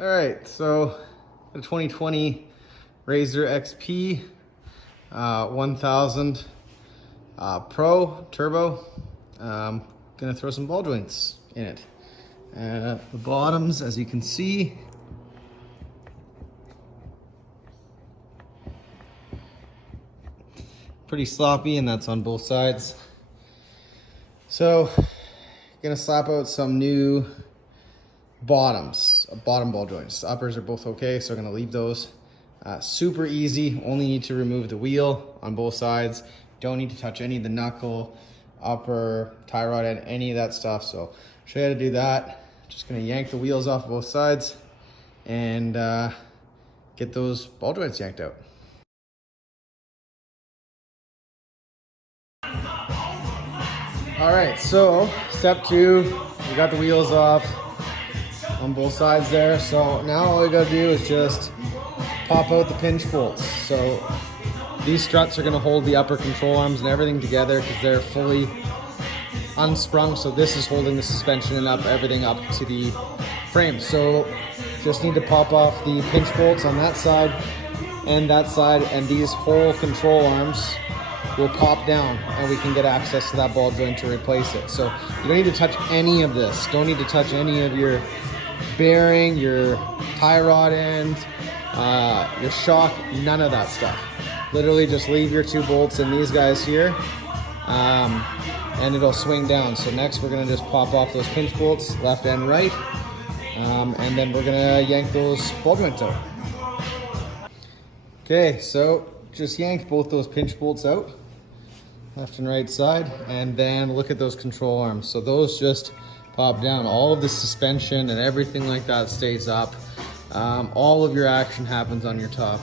All right, so the 2020 RZR Xp 1000 Pro Turbo. Gonna throw some ball joints in it. The bottoms, as you can see, pretty sloppy, and that's on both sides. So, gonna slap out some new bottoms, bottom ball joints. The uppers are both okay, so I'm gonna leave those. Super easy, only need to remove the wheel on both sides. Don't need to touch any of the knuckle, upper, tie rod end, any of that stuff. So show you how to do that. Just gonna yank the wheels off both sides and get those ball joints yanked out. All right, so step 2, we got the wheels off on both sides there. So now all we gotta do is just pop out the pinch bolts. So these struts are gonna hold the upper control arms and everything together because they're fully unsprung. So this is holding the suspension and everything up to the frame. So just need to pop off the pinch bolts on that side, and these whole control arms will pop down and we can get access to that ball joint to replace it. So you don't need to touch any of this. Don't need to touch any of your bearing, your tie rod end, your shock, none of that stuff. Literally just leave your 2 bolts in these guys here, and it'll swing down. So next we're gonna just pop off those pinch bolts, left and right, and then we're gonna yank those ball joints out. Okay, so just yanked both those pinch bolts out, left and right side, and then look at those control arms. So those just pop down. All of the suspension and everything like that stays up. All of your action happens on your top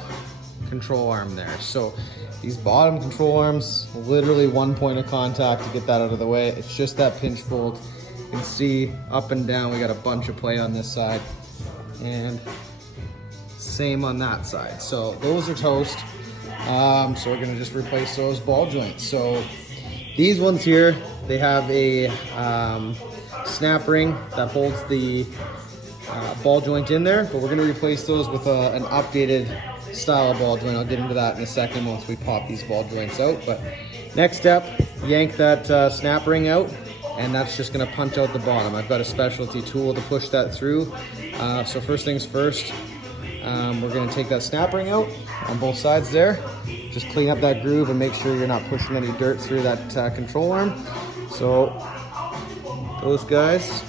control arm there. So these bottom control arms, literally one point of contact to get that out of the way. It's just that pinch bolt. You can see up and down, we got a bunch of play on this side, and same on that side. So those are toast. So we're gonna just replace those ball joints. So these ones here, they have a snap ring that holds the ball joint in there, but we're gonna replace those with an updated style of ball joint. I'll get into that in a second once we pop these ball joints out. But next step, yank that snap ring out, and that's just gonna punch out the bottom. I've got a specialty tool to push that through. So first things first, we're gonna take that snap ring out on both sides there. Just clean up that groove and make sure you're not pushing any dirt through that control arm. So those guys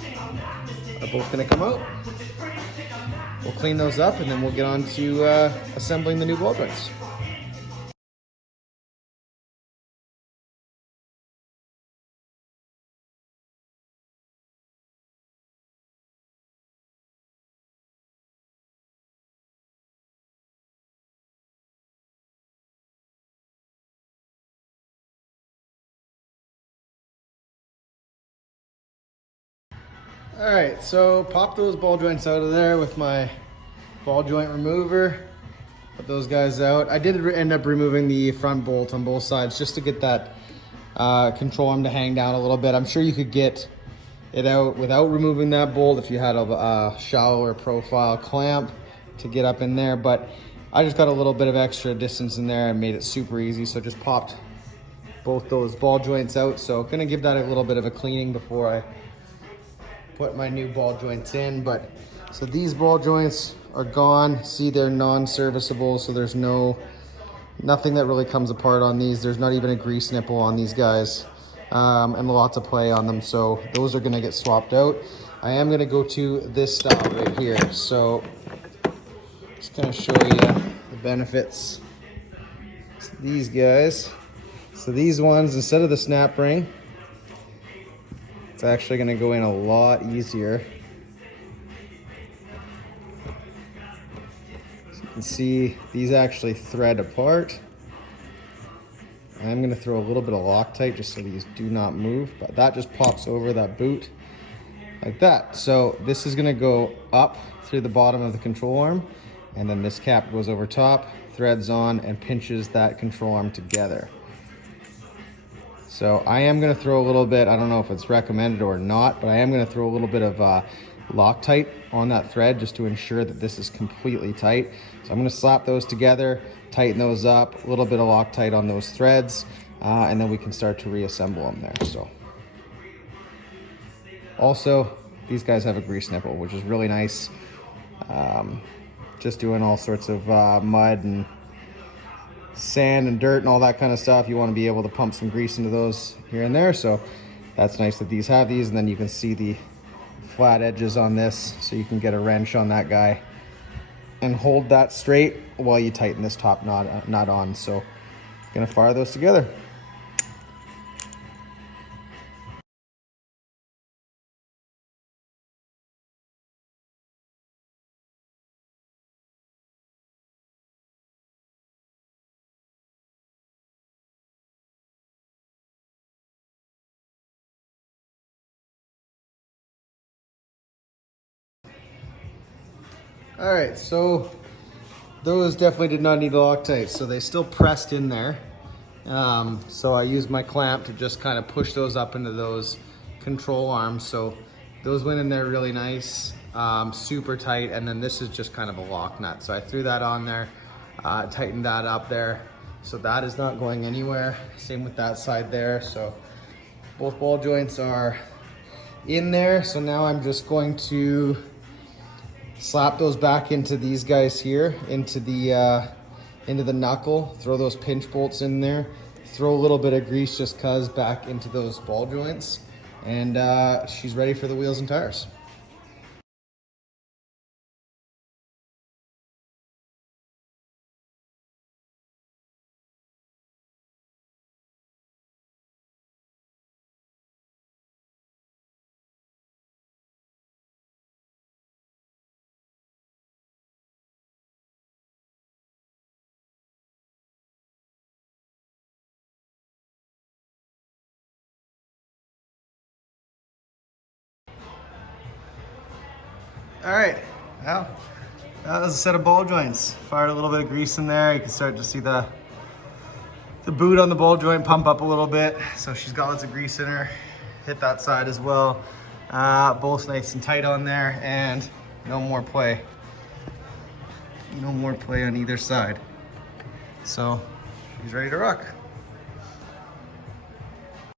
are both gonna come out. We'll clean those up and then we'll get on to assembling the new ball joints. All right, so pop those ball joints out of there with my ball joint remover. Put those guys out. I did end up removing the front bolt on both sides just to get that control arm to hang down a little bit. I'm sure you could get it out without removing that bolt if you had a shallower profile clamp to get up in there, but I just got a little bit of extra distance in there and made it super easy. So just popped both those ball joints out. So gonna give that a little bit of a cleaning before I put my new ball joints in. But so these ball joints are gone. See, they're non-serviceable, so there's nothing that really comes apart on these. There's not even a grease nipple on these guys, and lots of play on them. So those are gonna get swapped out. I am gonna go to this style right here. So just gonna show you the benefits. So these guys, so these ones, instead of the snap ring, it's actually gonna go in a lot easier. So you can see these actually thread apart. I'm gonna throw a little bit of Loctite just so these do not move, but that just pops over that boot like that. So this is gonna go up through the bottom of the control arm, and then this cap goes over top, threads on, and pinches that control arm together. So I am gonna throw a little bit, I don't know if it's recommended or not, but I am gonna throw a little bit of Loctite on that thread just to ensure that this is completely tight. So I'm gonna slap those together, tighten those up, a little bit of Loctite on those threads, and then we can start to reassemble them there. So also, these guys have a grease nipple, which is really nice. Just doing all sorts of mud and sand and dirt and all that kind of stuff. You want to be able to pump some grease into those here and there. So that's nice that these have these, and then you can see the flat edges on this, so you can get a wrench on that guy and hold that straight while you tighten this top knot on. So gonna fire those together. All right, so those definitely did not need Loctite, so they still pressed in there. So I used my clamp to just kind of push those up into those control arms. So those went in there really nice, super tight, and then this is just kind of a lock nut. So I threw that on there, tightened that up there. So that is not going anywhere. Same with that side there. So both ball joints are in there. So now I'm just going to slap those back into these guys here, into the knuckle, throw those pinch bolts in there, throw a little bit of grease just cause back into those ball joints, and she's ready for the wheels and tires. All right, well, that was a set of ball joints. Fired a little bit of grease in there. You can start to see the boot on the ball joint pump up a little bit. So she's got lots of grease in her. Hit that side as well. Both nice and tight on there, and no more play. No more play on either side. So she's ready to rock.